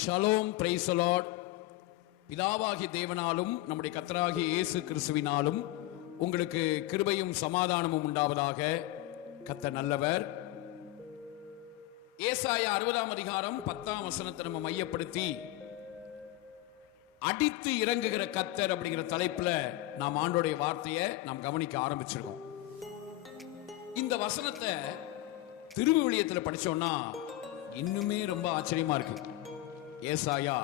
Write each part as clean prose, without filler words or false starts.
Shalom, praise the Lord. பிதாவாகிய தேவனாலும் நம்முடைய கர்த்தராகிய இயேசு கிறிஸ்துவினாலும் உங்களுக்கு கிருபையும் சமாதானமும் உண்டாவதாக. கர்த்தர் நல்லவர். ஏசாயா 60ஆம் அதிகாரம் 10ஆம் வசனத்தை நம்ம மையப்படுத்தி அடித்து இறங்குகிற கர்த்தர் அப்படிங்கிற தலைப்புல நாம் ஆண்டோடைய வார்த்தையை நாம் கவனிக்க ஆரம்பிச்சிருக்கோம். இந்த வசனத்தை திருவிவிலியத்தில் படிச்சோம்னா இன்னுமே ரொம்ப ஆச்சரியமா இருக்கு. ஏசாயா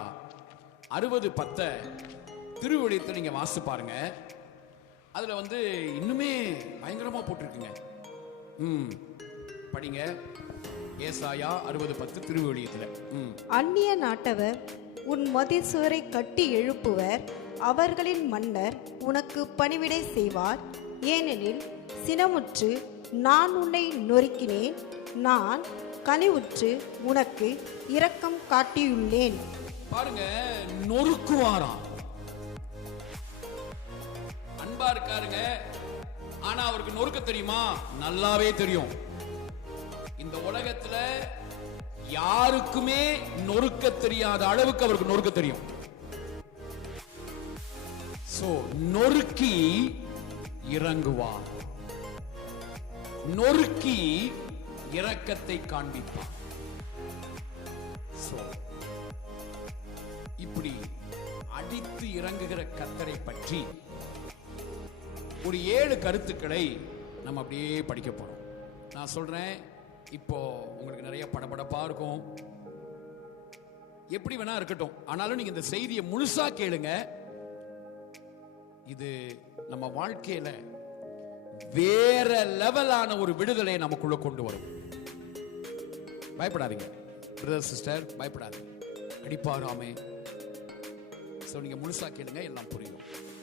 60:10 திருவிவிலியத்தில் நீங்க வாசித்து பாருங்க. அதுல இன்னுமே பயங்கரமா போட்டிருக்குங்க. படிங்க. ஏசாயா 60:10 திருவிவிலியத்தில். அந்நிய நாட்டவர் உன் மதில் சுவரை கட்டி எழுப்புவர், அவர்களின் மன்னர் உனக்கு பணிவிடை செய்வார். ஏனெனில் சினமுற்று நான் உன்னை நொறுக்கினேன், நான் கனிவுற்று உனக்கு இரக்கம் காட்டியுள்ளேன். பாருங்க, நொறுக்குவாராம். அன்பா இருக்காருங்க, ஆனா அவருக்கு நொறுக்க தெரியுமா? நல்லாவே தெரியும். இந்த உலகத்துல யாருக்குமே நொறுக்க தெரியாத அளவுக்கு அவருக்கு நொறுக்க தெரியும். சோ நொறுக்கி இறங்குவார், நொறுக்கி இரக்கத்தை காண்பிப்பார். இப்படி அடித்து இறங்குகிற கர்த்தரை பற்றி ஒரு 7 கருத்துக்களை நம்ம அப்படியே படிக்க போறோம். நான் சொல்றேன், இப்போ உங்களுக்கு நிறைய படபடப்பா இருக்கும், எப்படி வேணா இருக்கட்டும், ஆனாலும் நீங்க இந்த செய்தியை முழுசா கேளுங்க. இது நம்ம வாழ்க்கையில வேற லெவலான ஒரு விடுதலையை நமக்குள்ள கொண்டு வரும். பயப்படாதீங்க பிரதர் சிஸ்டர், பயப்படாதீங்க. அடிப்பாராமே. நீங்க முழுசா கேளுங்க, எல்லாம் புரியும்.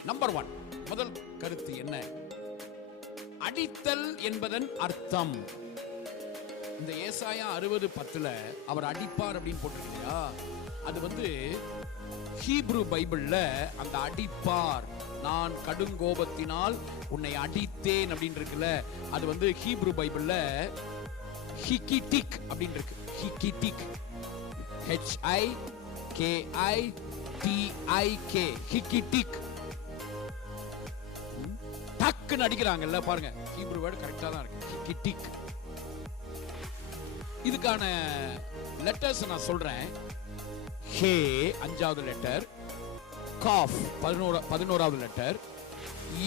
நம்பர் 1, முதல் கருத்து என்ன? அடித்தல் என்பதன் அர்த்தம். இந்த ஏசாயா 60:10 அவர் அடிப்பார் அப்படின்னு போட்டிருக்கீங்களா? அது ஹீப்ரு பைபிள்ல அந்த அடிப்பார், நான் கடுங்கோபத்தினால் உன்னை அடித்தேன் அப்படின்னு இருக்குல்ல, அது ஹீப்ரு பைபிள்ல ஹிகிடிக் அப்படின்னு இருக்கு. ஹிகிடிக், HIKITIK, ஹிகிடிக். டக்குன்னு அடிக்கிறாங்கல்ல, பாருங்க, ஹீப்ரு வேர்ட் கரெக்டா தான் இருக்கு. ஹிகிடிக். இதுக்கான லெட்டர்ஸ் நான் சொல்றேன். ஹே 5வது லெட்டர், காஃப் 11வது லெட்டர்,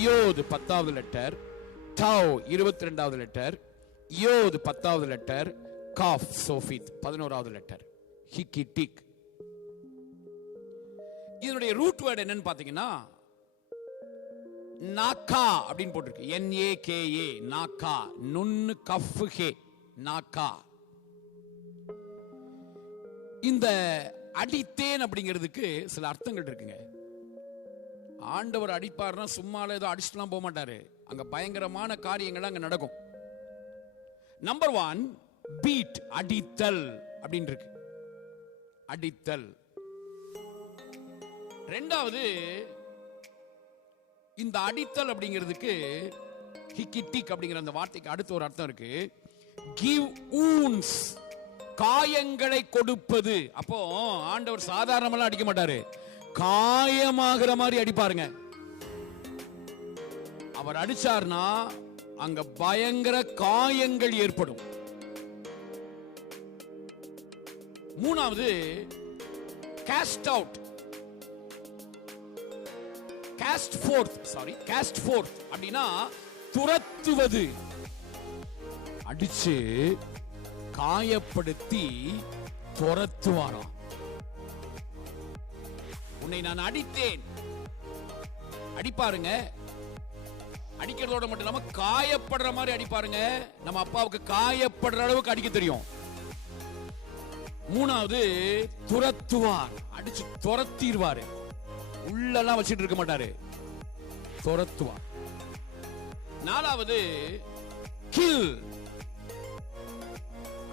யோத் 10வது லெட்டர், டவ் 22வது லெட்டர், யோத் 10வது லெட்டர், காஃப் சோஃபித் 11வது லெட்டர். ஹிகிடிக். இதனுடைய ரூட் வேர்ட் என்னன்னு பாத்தீங்கன்னா நாக்கா அப்படின்னு போட்டிருக்கு. NAKA, நாக்கா. நுன்னு கஃப் ஹே, நாக்கா. இந்த அடித்தேன் அப்படிங்கிறதுக்கு சில அர்த்தங்கள் இருக்குங்க. ஆண்டவர் அடிப்பார்னா சும்மால ஏதோ அடிச்சுலாம் போக மாட்டாரு, அங்க பயங்கரமான காரியங்கள் அங்க நடக்கும். நம்பர் 1, பீட், அடித்தல் அப்படின்னு இருக்கு. அடித்தல். 2வது, இந்த அடித்தல் அப்படிங்கிறதுக்கு ஹிகிடிக் அப்படிங்கிற அந்த வார்த்தைக்கு அடுத்த ஒரு அர்த்தம் இருக்கு. கிவ் wounds, காயங்களை கொடுப்பது. அப்போ ஆண்டவர் சாதாரணமா அடிக்க மாட்டாரு, காயமாகிற மாதிரி அடிப்பாருங்க. அவர் அடிச்சார்னா அங்க பயங்கர காயங்கள் ஏற்படும். 3வது, காஸ்ட் அவுட், காஸ்ட் ஃபோர்த் அப்படின்னா துரத்துவது. அடிச்சு காயப்படுத்தி துரத்துவாராம். உன்னை நான் அடித்தேன். அடிப்பாருங்க. அடிக்கிறதோட மட்டும் இல்லாம காயப்படுற மாதிரி அடிப்பாருங்க. நம்ம அப்பாவுக்கு காயப்படுற அளவுக்கு அடிக்க தெரியும். 3வது, துரத்துவார், அடிச்சு துரத்திடுவாரு. உள்ளெல்லாம் வச்சிட்டு இருக்க மாட்டாரு, துரத்துவார். 4வது, கில்,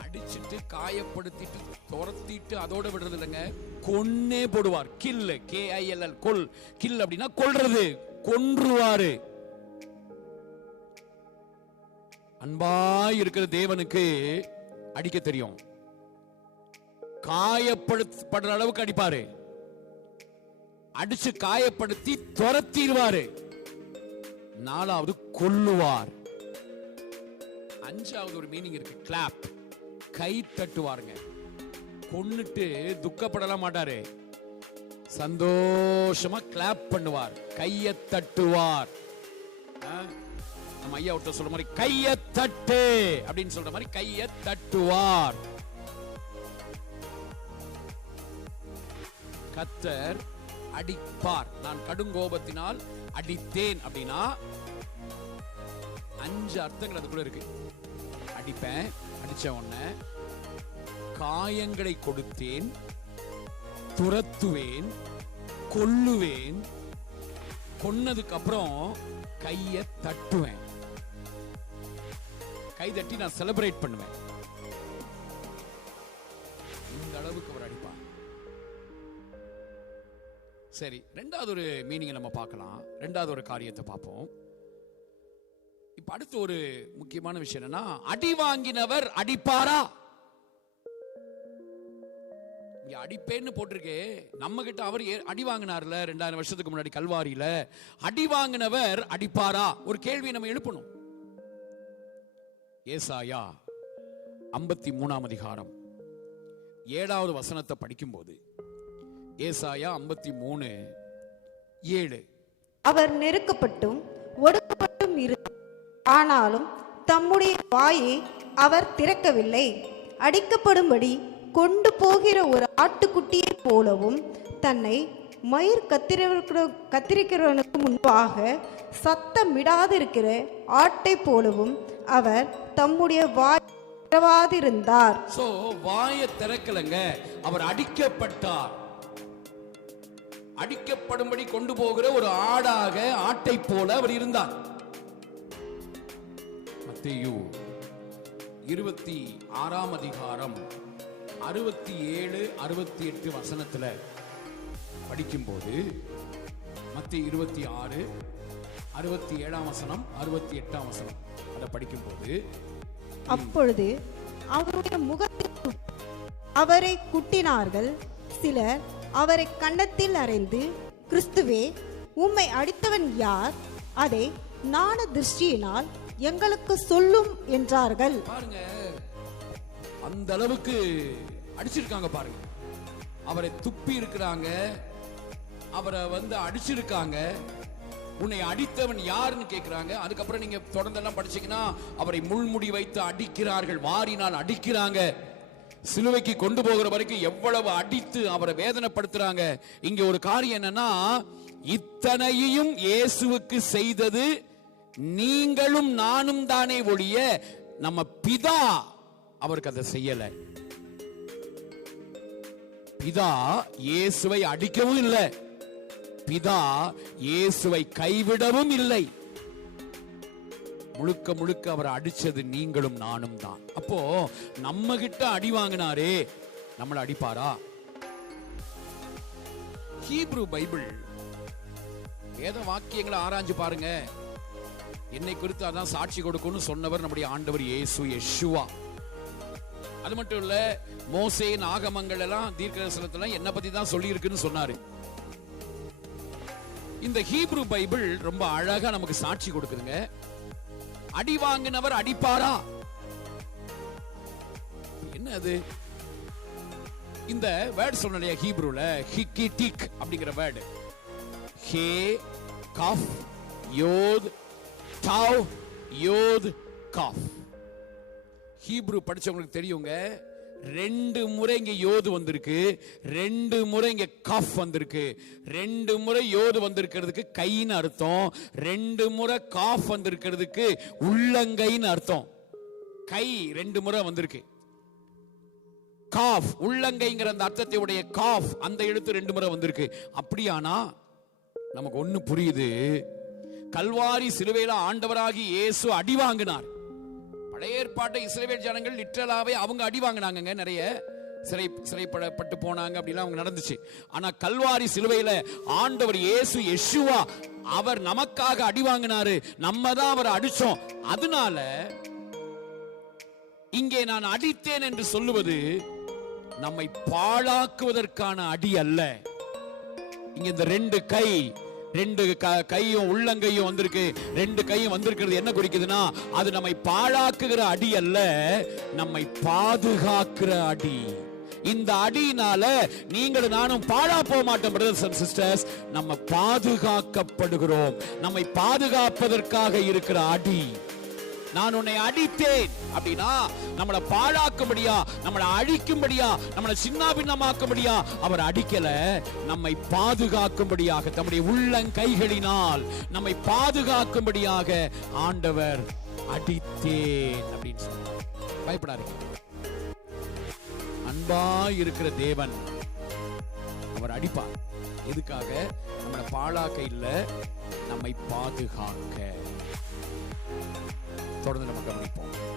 அடிச்சிட்டு காயப்படுத்திட்டு துரத்திட்டு அதோட விடுறது இல்லைங்க, கொன்னே போடுவார். கில், KILL, கொல். கில் அப்படின்னா கொல்றது, கொன்றுவாரு. அன்பா இருக்கிற தேவனுக்கு அடிக்க தெரியும், காயப்படுற அளவுக்கு அடிப்பாரு, அடிச்சு காயப்படுத்தி துரத்திடுவாரு. 4வது கொல்லுவார். 5வது ஒரு மீனிங் இருக்கு, கிளாப், கை தட்டுவாருங்க. கொன்னுட்டு துக்கப்படலாம் மாட்டாரு, சந்தோஷமா கிளாப் பண்ணுவார், கையை தட்டுவார். நம்ம ஐயா ஒருத்தர் சொல்ற மாதிரி கையை தட்டு அப்படின்னு சொல்ற மாதிரி கையை தட்டுவார். கர்த்தர் அடிப்பார். நான் கடுங்கோபத்தினால் அடித்தேன் அப்படின்னா 5 அர்த்தங்கள் அதுக்குள்ள இருக்கு. அடிப்பேன், அடிச்ச உடனே காயங்களை கொடுத்தேன், துரத்துவேன், கொல்லுவேன், கொன்னதுக்கு அப்புறம் கையை தட்டுவேன். கை தட்டி நான் செலிப்ரேட் பண்ணுவேன். இந்த அளவுக்கு அவர் அடிப்பார். சரி, 2வது ஒரு மீனிங் நம்ம பார்க்கலாம். 2வது ஒரு காரியத்தை பார்ப்போம். இப்ப அடுத்து ஒரு முக்கியமான விஷயம் என்னன்னா, அடி வாங்கினவர் அடிப்பாரா? இங்க அடிப்பேன்னு போட்டிருக்கே, நம்ம கிட்ட அவர் அடி வாங்கினார்ல 2000 வருஷத்துக்கு முன்னாடி கல்வாரியில. அடி வாங்கினவர் அடிப்பாரா? ஒரு கேள்வியை நம்ம எழுப்பணும். ஏசாயா 53ஆம் அதிகாரம் 7வது வசனத்தை படிக்கும்போது, ஏசாயா 53:7, அவர் நெருக்கப்பட்டும் ஒடுக்கப்பட்டும் இருந்தார், ஆனாலும் தம்முடைய வாயை அவர் திறக்கவில்லை. அடிக்கப்படும்படி கொண்டு போகிற ஒரு ஆட்டுக்குட்டியை போலவும், தன்னை மயிர் கத்திரிக்கிறவனுக்கு முன்பாக சத்தமிடாதிருக்கிற ஆட்டை போலவும் அவர் தம்முடைய வாய் திறவாதிருந்தார். சோ வாயை திறக்கலங்க, அவர் அடிக்கப்பட்டார். அடிக்கப்படும்படி கொண்டு போகிற ஒரு ஆடாக, ஆட்டை போல அவர் இருந்தார். மத்தேயு 26ஆம் அதிகாரம் 67, 68 வசனத்துல படிக்கும்போது, மத்தேயு 26, 67ஆம் வசனம், 68ஆம் வசனம் அதை படிக்கும்போது, அப்பொழுது அவருடைய முகத்தில் அவரை குட்டினார்கள். சிலர் அவரை கன்னத்தில் அறைந்து, கிறிஸ்துவே, உம்மை அடித்தவன் யார்? அதை ஞான திருஷ்டியினால் எங்களுக்கு சொல்லும் என்றார்கள். பாருங்க, அந்த அளவுக்கு அடிச்சிருக்காங்க பாருங்க. அவரை துப்பி இருக்கிறாங்க, அவரை அடிச்சிருக்காங்க. உன்னை அடித்தவன் யாருன்னு கேட்கிறாங்க. அதுக்கப்புறம் நீங்க தொடர்ந்தெல்லாம் படிச்சீங்கன்னா, அவரை முள்முடி வைத்து அடிக்கிறார்கள், வாரினால் அடிக்கிறாங்க. சிலுவைக்கு கொண்டு போகிற வரைக்கும் எவ்வளவு அடித்து அவரை வேதனைப்படுத்துறாங்க. இங்க ஒரு காரியம் என்னன்னா, இத்தனையும் இயேசுவுக்கு செய்தது நீங்களும் நானும் தானே ஒழிய நம்ம பிதா அவருக்கு அதை செய்யல. பிதா இயேசுவை அடிக்கவும் இல்லை, பிதா இயேசுவை கைவிடவும் இல்லை. முழுக்க முழுக்க அவர் அடிச்சது நீங்களும் நானும் தான். அப்போ நம்ம கிட்ட அடி வாங்கினாரே, நம்மளை அடிப்பாரா? ஹீப்ரு பைபிள் வேத வாக்கியங்களை ஆராய்ஞ்சு பாருங்க. என்னை குறித்து அதான் சாட்சி கொடுக்கும்னு சொன்னவர் நம்முடைய ஆண்டவர் யெஷுவா. அது மட்டும் இல்ல, மோசே, ஆகமங்கள் எல்லாம் தீர்க்கதரிசனத்துல என்ன பத்தி தான் சொல்லி இருக்குன்னு சொன்னாரு. இந்த ஹீப்ரு பைபிள் ரொம்ப அழகா நமக்கு சாட்சி கொடுக்குதுங்க. அடி வாங்கினவர் அடிப்பாரா? என்ன அது? இந்த வேர்ட் சொன்ன ஹீப்ருல ஹிக்கிடிக் அப்படிங்கிற வேர்டு, ஹே காஃப் யோத் டாவ் யோத் காஃப். ஹீப்ரு படிச்சவங்களுக்கு தெரியுங்க, 2 முறை இங்க யோது வந்திருக்கு, 2 முறை இங்க காஃப் வந்திருக்கு. 2 முறை யோது வந்திருக்கிறதுக்கு கைன்னு அர்த்தம், 2 முறை காஃப் வந்திருக்கிறதுக்கு உள்ளங்கைன்னு அர்த்தம். கை 2 முறை வந்திருக்கு. காஃப், உள்ளங்கைங்கிற அந்த அர்த்தத்தை உடைய காஃப், அந்த எழுத்து 2 முறை வந்திருக்கு. அப்படியானா நமக்கு ஒண்ணு புரியுது, கல்வாரி சிலுவையில ஆண்டவராகி இயேசு அடி வாங்கினார். பழைய ஏற்பாட்டை இஸ்ரவேல் ஜனங்கள் லிட்டரலாவே அவங்க அடி வாங்கினாங்க, நிறைய சிறைப்பட்டு போனாங்க, அப்படிலாம் அவங்க நடந்துச்சு. ஆனா கல்வாரி சிலுவையில ஆண்டவர் இயேசு யெஷுவா அவர் நமக்காக அடி வாங்கினாரு, நம்ம தான் அவரை அடிச்சோம். அதனால இங்கே நான் அடித்தேன் என்று சொல்லுவது நம்மை பாழாக்குவதற்கான அடி அல்ல. இங்க இந்த ரெண்டு கையும் உள்ளங்கையும் வந்திருக்கு. ரெண்டு கையும் வந்திருக்கிறது என்ன குறிக்குதுன்னா, அது நம்மை பாழாக்குகிற அடி அல்ல, நம்மை பாதுகாக்கிற அடி. இந்த அடியினால நீங்களும் நானும் பாழா போக மாட்டோம் பிரதர்ஸ் அண்ட் சிஸ்டர்ஸ். நம்ம பாதுகாக்கப்படுகிறோம். நம்மை பாதுகாப்பதற்காக இருக்கிற அடி. நான் உன்னை அடித்தேன் அப்படின்னா நம்மளை பாழாக்கும்படியா, நம்மளை அழிக்கும்படியா, நம்மளை சின்னாபின்னமாக்கும்படியா அவர் அடிக்கல. நம்மை பாதுகாக்கும்படியாக தம்முடைய உள்ளங்கைகளினால் நம்மை பாதுகாக்கும்படியாக ஆண்டவர் அடித்தேன் அப்படின்னு சொன்னார். பயப்படாதீங்க. அன்பா இருக்கிற தேவன் அவர் அடிப்பார். எதுக்காக? நம்மளை பாழாக்க இல்ல, நம்மை பாதுகாக்க. தொடர்ந்து நம்ம கவனிப்போம்.